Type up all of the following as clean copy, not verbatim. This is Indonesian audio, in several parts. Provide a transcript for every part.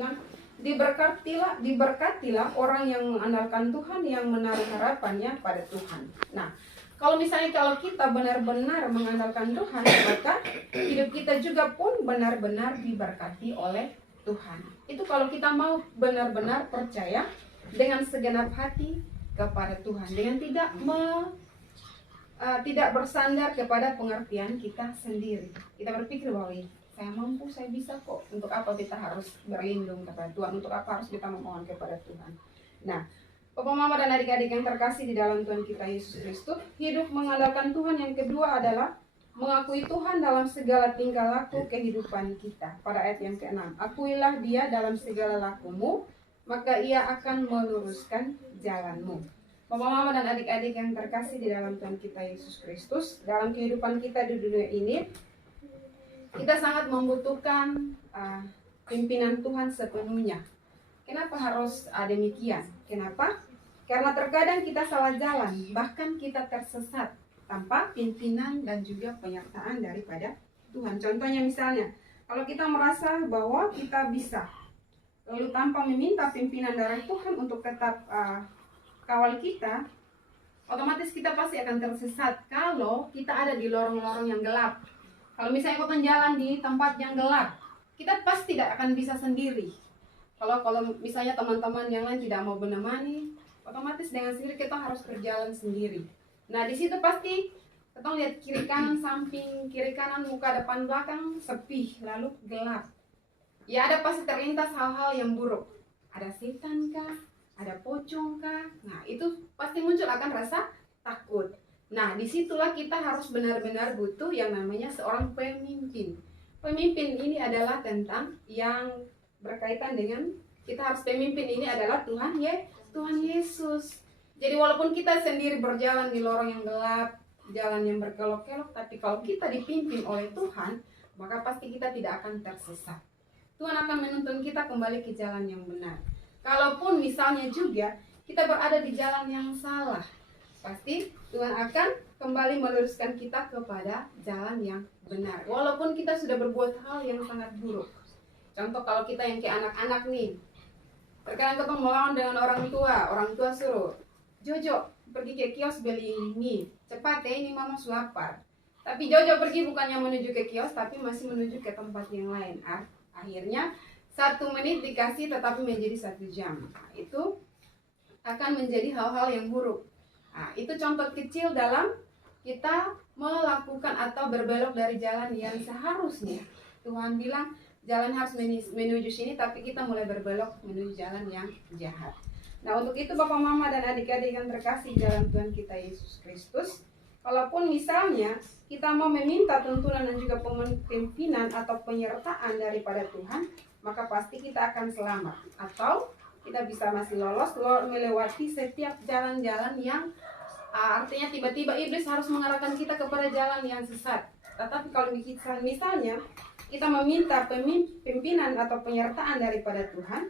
bilang, diberkatilah orang yang mengandalkan Tuhan, yang menaruh harapannya pada Tuhan. Nah, kalau kita benar-benar mengandalkan Tuhan, maka hidup kita juga pun benar-benar diberkati oleh Tuhan. Itu kalau kita mau benar-benar percaya dengan segenap hati kepada Tuhan, dengan tidak bersandar kepada pengertian kita sendiri. Kita berpikir bahwa saya mampu, saya bisa kok. Untuk apa kita harus berlindung kepada Tuhan? Untuk apa harus kita memohon kepada Tuhan? Nah, Bapak, Mama, dan adik-adik yang terkasih di dalam Tuhan kita Yesus Kristus, hidup mengandalkan Tuhan yang kedua adalah mengakui Tuhan dalam segala tingkah laku kehidupan kita. Pada ayat yang ke-6, akuilah Dia dalam segala lakumu, maka Ia akan meluruskan jalanmu. Bapak, Mama, dan adik-adik yang terkasih di dalam Tuhan kita Yesus Kristus, dalam kehidupan kita di dunia ini, kita sangat membutuhkan pimpinan Tuhan sepenuhnya. Kenapa harus demikian? Kenapa? Karena terkadang kita salah jalan, bahkan kita tersesat tanpa pimpinan dan juga penyertaan daripada Tuhan. Contohnya misalnya, kalau kita merasa bahwa kita bisa, lalu tanpa meminta pimpinan dari Tuhan untuk tetap kawal kita, otomatis kita pasti akan tersesat kalau kita ada di lorong-lorong yang gelap. Kalau misalnya kita jalan di tempat yang gelap, kita pasti tidak akan bisa sendiri. Kalau misalnya teman-teman yang lain tidak mau menemani, otomatis dengan sendiri kita harus berjalan sendiri. Nah, di situ pasti kita lihat kiri kanan, samping, kiri kanan, muka, depan, belakang, sepi, lalu gelap. Ya, ada pasti terlintas hal-hal yang buruk. Ada setan kah? Ada pocong kah? Nah, itu pasti muncul akan rasa takut. Nah, disitulah kita harus benar-benar butuh yang namanya seorang pemimpin. Pemimpin ini adalah tentang yang berkaitan dengan kita harus pemimpin ini adalah Tuhan Yesus. Jadi walaupun kita sendiri berjalan di lorong yang gelap, jalan yang berkelok-kelok, tapi kalau kita dipimpin oleh Tuhan, maka pasti kita tidak akan tersesat. Tuhan akan menuntun kita kembali ke jalan yang benar. Kalaupun misalnya juga kita berada di jalan yang salah, pasti Tuhan akan kembali meluruskan kita kepada jalan yang benar. Walaupun kita sudah berbuat hal yang sangat buruk. Contoh kalau kita yang kayak anak-anak nih, terkadang kita melawan dengan orang tua suruh, Jojo pergi ke kios beli mie, cepat ya ini mama lapar. Tapi Jojo pergi bukannya menuju ke kios, tapi masih menuju ke tempat yang lain. Akhirnya 1 menit dikasih tetapi menjadi 1 jam. Nah, itu akan menjadi hal-hal yang buruk. Nah, itu contoh kecil dalam kita melakukan atau berbelok dari jalan yang seharusnya. Tuhan bilang jalan harus menuju sini, tapi kita mulai berbelok menuju jalan yang jahat. Nah, untuk itu Bapak, Mama, dan adik-adik yang terkasih dalam Tuhan kita Yesus Kristus, kalaupun misalnya kita mau meminta tuntunan dan juga pimpinan atau penyertaan daripada Tuhan, maka pasti kita akan selamat. Atau kita bisa masih lolos melewati setiap jalan-jalan yang artinya tiba-tiba iblis harus mengarahkan kita kepada jalan yang sesat. Tetapi kalau misalnya kita meminta pimpinan atau penyertaan daripada Tuhan,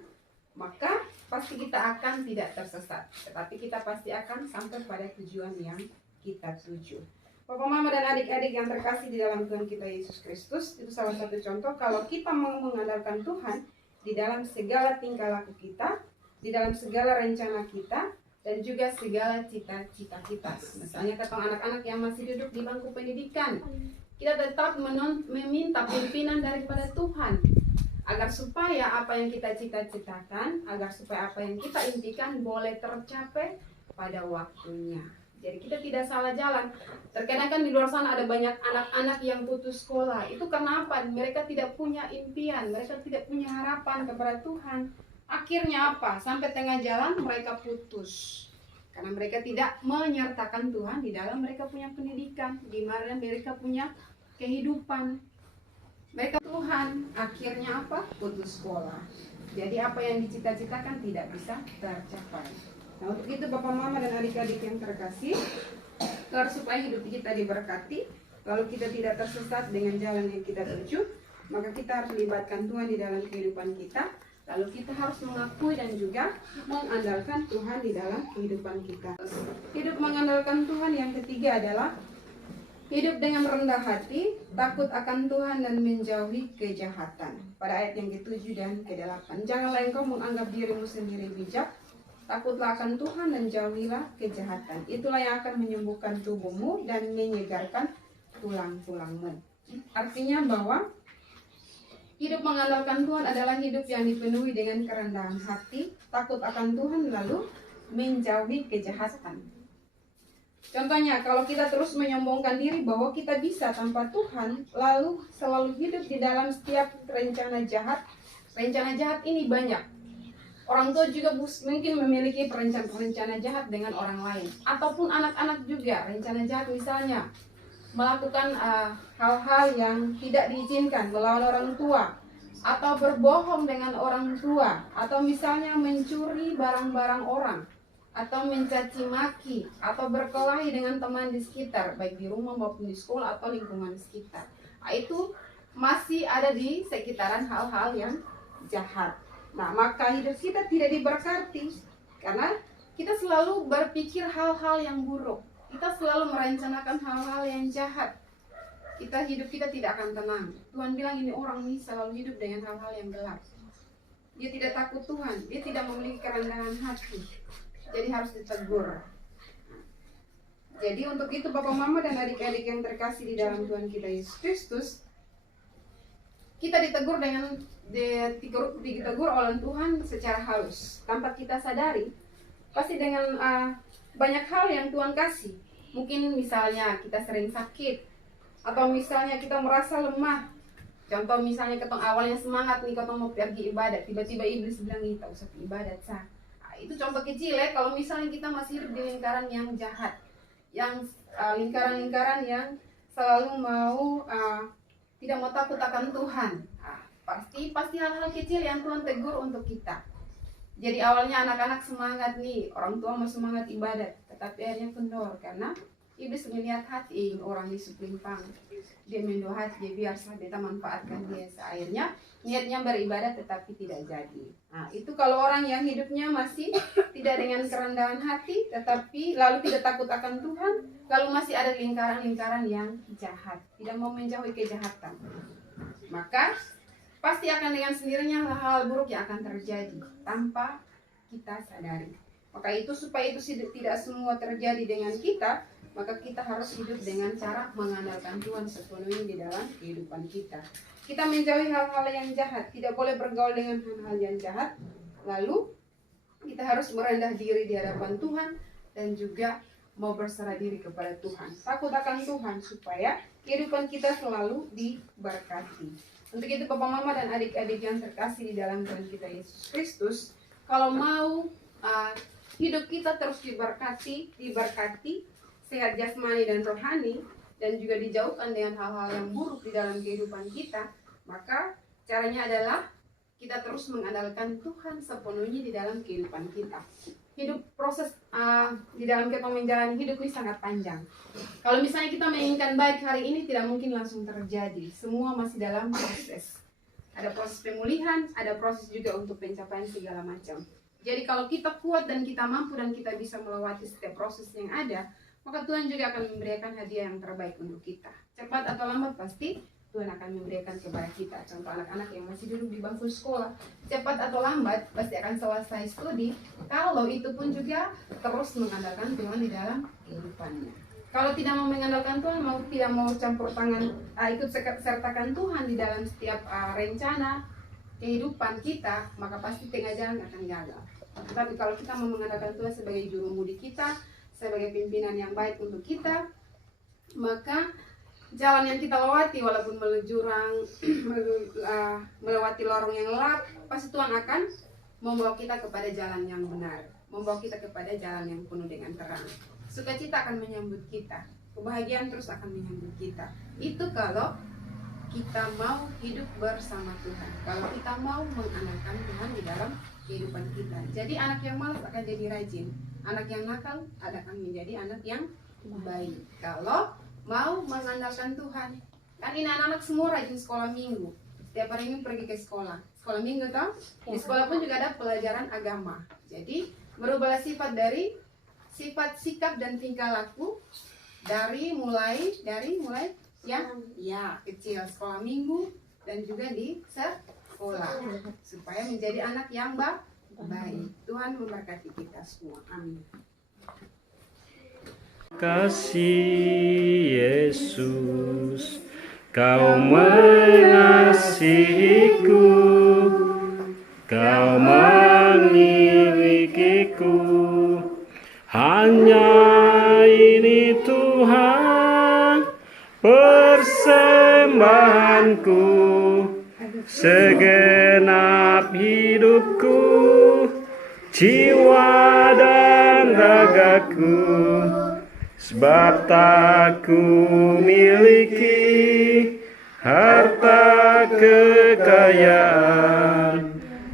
maka pasti kita akan tidak tersesat, tetapi kita pasti akan sampai pada tujuan yang kita tuju. Bapak, Mama, dan adik-adik yang terkasih di dalam Tuhan kita Yesus Kristus, itu salah satu contoh kalau kita mau mengandalkan Tuhan di dalam segala tingkah laku kita, di dalam segala rencana kita, dan juga segala cita-cita kita. Misalnya kata anak-anak yang masih duduk di bangku pendidikan, kita tetap meminta pimpinan daripada Tuhan agar supaya apa yang kita cita-citakan, agar supaya apa yang kita impikan boleh tercapai pada waktunya. Jadi kita tidak salah jalan. Terkadang kan di luar sana ada banyak anak-anak yang putus sekolah. Itu karena apa? Mereka tidak punya impian, mereka tidak punya harapan kepada Tuhan. Akhirnya apa? Sampai tengah jalan mereka putus. Karena mereka tidak menyertakan Tuhan di dalam mereka punya pendidikan, di mana mereka punya kehidupan. Mereka Tuhan, akhirnya apa? Putus sekolah. Jadi apa yang dicita-citakan tidak bisa tercapai. Nah, untuk itu Bapak, Mama, dan adik-adik yang terkasih, agar supaya hidup kita diberkati, lalu kita tidak tersesat dengan jalan yang kita tuju, maka kita harus melibatkan Tuhan di dalam kehidupan kita. Lalu kita harus mengakui dan juga mengandalkan Tuhan di dalam kehidupan kita. Hidup mengandalkan Tuhan yang ketiga adalah Hidup dengan rendah hati, takut akan Tuhan dan menjauhi kejahatan. Pada ayat yang ke-7 dan ke-8. Janganlah engkau menganggap dirimu sendiri bijak, takutlah akan Tuhan dan jauhilah kejahatan. Itulah yang akan menyembuhkan tubuhmu dan menyegarkan tulang-tulangmu. Artinya bahwa hidup mengandalkan Tuhan adalah hidup yang dipenuhi dengan kerendahan hati, takut akan Tuhan, lalu menjauhi kejahatan. Contohnya, kalau kita terus menyombongkan diri bahwa kita bisa tanpa Tuhan, lalu selalu hidup di dalam setiap rencana jahat. Rencana jahat ini banyak. Orang tua juga mungkin memiliki rencana jahat dengan orang lain. Ataupun anak-anak juga, rencana jahat misalnya melakukan hal-hal yang tidak diizinkan, melawan orang tua, atau berbohong dengan orang tua, atau misalnya mencuri barang-barang orang, atau mencaci maki, atau berkelahi dengan teman di sekitar, baik di rumah maupun di sekolah atau lingkungan sekitar. Itu masih ada di sekitaran hal-hal yang jahat. Nah, maka hidup kita tidak diberkati karena kita selalu berpikir hal-hal yang buruk. Kita selalu merencanakan hal-hal yang jahat. Hidup kita tidak akan tenang. Tuhan bilang ini orang ini selalu hidup dengan hal-hal yang gelap. Dia tidak takut Tuhan, dia tidak memiliki kerendahan hati. Jadi harus ditegur. Jadi untuk itu Bapak Mama dan adik-adik yang terkasih di dalam Tuhan kita Yesus Kristus, kita ditegur oleh Tuhan secara halus tanpa kita sadari. Pasti dengan banyak hal yang Tuhan kasih. Mungkin misalnya kita sering sakit, atau misalnya kita merasa lemah. Contoh misalnya ketong awalnya semangat nih, ketong mau pergi ibadat, tiba-tiba iblis bilang nih tak usah ibadat sah. Itu contoh kecil ya. Kalau misalnya kita masih hidup di lingkaran yang jahat, yang lingkaran-lingkaran yang selalu tidak mau takut akan Tuhan, pasti hal-hal kecil yang Tuhan tegur untuk kita. Jadi awalnya anak-anak semangat nih, orang tua mau semangat ibadat, tetapi akhirnya kendor karena iblis melihat hati orang Yesus limpang. Dia mendoa hati, biar kita manfaatkan dia. Akhirnya niatnya beribadat tetapi tidak jadi. Nah, itu kalau orang yang hidupnya masih tidak dengan kerendahan hati, tetapi lalu tidak takut akan Tuhan, lalu masih ada lingkaran-lingkaran yang jahat, tidak mau menjauhi kejahatan, maka pasti akan dengan sendirinya hal-hal buruk yang akan terjadi tanpa kita sadari. Maka itu supaya itu tidak semua terjadi dengan kita, maka kita harus hidup dengan cara mengandalkan Tuhan sepenuhnya di dalam kehidupan kita. Kita menjauhi hal-hal yang jahat, tidak boleh bergaul dengan hal-hal yang jahat. Lalu kita harus merendah diri di hadapan Tuhan dan juga mau berserah diri kepada Tuhan. Takut akan Tuhan supaya kehidupan kita selalu diberkati. Untuk itu Papa Mama dan adik-adik yang terkasih di dalam Tuhan kita Yesus Kristus, kalau mau hidup kita terus diberkati, sehat jasmani dan rohani, dan juga dijauhkan dengan hal-hal yang buruk di dalam kehidupan kita, maka caranya adalah kita terus mengandalkan Tuhan sepenuhnya di dalam kehidupan kita. Proses di dalam kita menjalani hidup ini sangat panjang. Kalau misalnya kita menginginkan baik hari ini, tidak mungkin langsung terjadi. Semua masih dalam proses. Ada proses pemulihan, ada proses juga untuk pencapaian segala macam. Jadi kalau kita kuat dan kita mampu dan kita bisa melewati setiap proses yang ada, maka Tuhan juga akan memberikan hadiah yang terbaik untuk kita. Cepat atau lambat pasti Tuhan akan memberikan kepada kita. Contoh anak-anak yang masih duduk di bangku sekolah, cepat atau lambat pasti akan selesai studi. Kalau itu pun juga terus mengandalkan Tuhan di dalam kehidupannya. Kalau tidak mau mengandalkan Tuhan, tidak mau campur tangan, ikut sertakan Tuhan di dalam setiap rencana kehidupan kita, maka pasti tengah jalan akan gagal. Tetapi kalau kita mau mengandalkan Tuhan sebagai jurumudi kita, sebagai pimpinan yang baik untuk kita, maka jalan yang kita lewati walaupun melewati lorong yang gelap, pasti Tuhan akan membawa kita kepada jalan yang benar, membawa kita kepada jalan yang penuh dengan terang. Sukacita akan menyambut kita, kebahagiaan terus akan menyambut kita. Itu kalau kita mau hidup bersama Tuhan, kalau kita mau mengandalkan Tuhan di dalam kehidupan kita. Jadi anak yang malas akan jadi rajin, anak yang nakal akan menjadi anak yang baik. Kalau mau mengandalkan Tuhan. Kan ini anak-anak semua rajin sekolah minggu. Setiap hari ini pergi ke sekolah. Sekolah minggu toh? Di sekolah pun juga ada pelajaran agama. Jadi berubah sifat dari sifat, sikap dan tingkah laku dari mulai ya kecil, sekolah minggu dan juga di sekolah, supaya menjadi anak yang baik. Tuhan memberkati kita semua. Amin. Kasih Yesus, Kau mengasihiku, Kau memilikiku. Hanya ini Tuhan persembahanku, segenap hidupku, jiwa dan ragaku. Sebab tak ku miliki harta kekayaan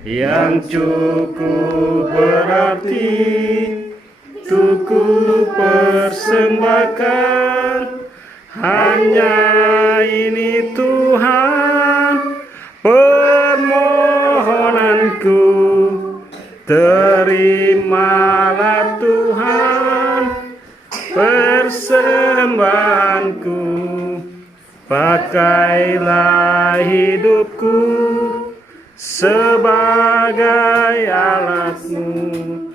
yang cukup berarti untuk ku persembahkan. Hanya ini Tuhan permohonanku, terimalah Tuhan persembahanku, pakailah hidupku sebagai alatmu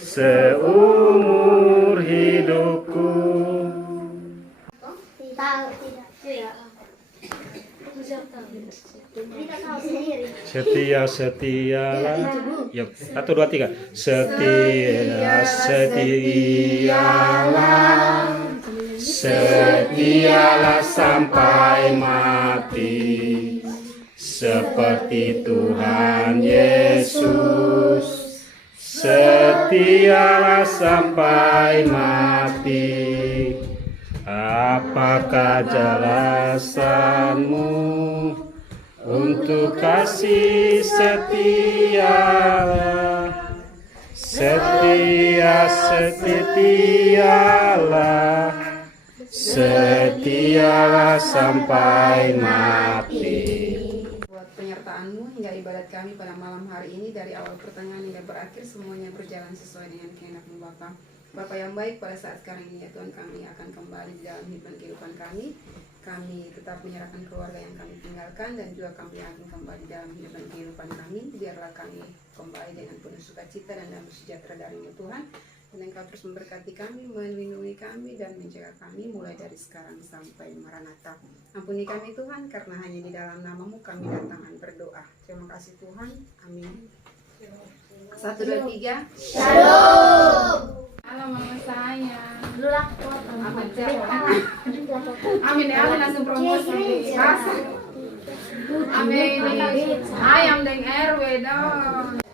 seumur hidupku. Setia-setialah. Yuk, 1, 2, 3. Setialah sampai mati, seperti Tuhan Yesus. Setialah sampai mati. Apakah jelasanmu untuk kasih setialah? Setialah sampai mati. Buat penyertaanmu hingga ibadat kami pada malam hari ini, dari awal pertengahan hingga berakhir semuanya berjalan sesuai dengan kehendak-Mu Bapa. Bapa yang baik, pada saat sekarang ini ya Tuhan, kami akan kembali di dalam hidup dan kehidupan kami. Kami tetap menyerahkan keluarga yang kami tinggalkan dan juga kami akan kembali dalam hidup dan kehidupan kami. Biarlah kami kembali dengan penuh sukacita dan damai sejahtera dari-Mu Tuhan. Dan Engkau terus memberkati kami, melindungi kami dan menjaga kami mulai dari sekarang sampai Maranatha. Ampuni kami Tuhan, karena hanya di dalam nama-Mu kami datang berdoa. Terima kasih Tuhan. Amin. 1, 2, 3. Shalom. Halo mama saya. Amin ya, aku langsung promosi. Amin. Ayam dan RW dong.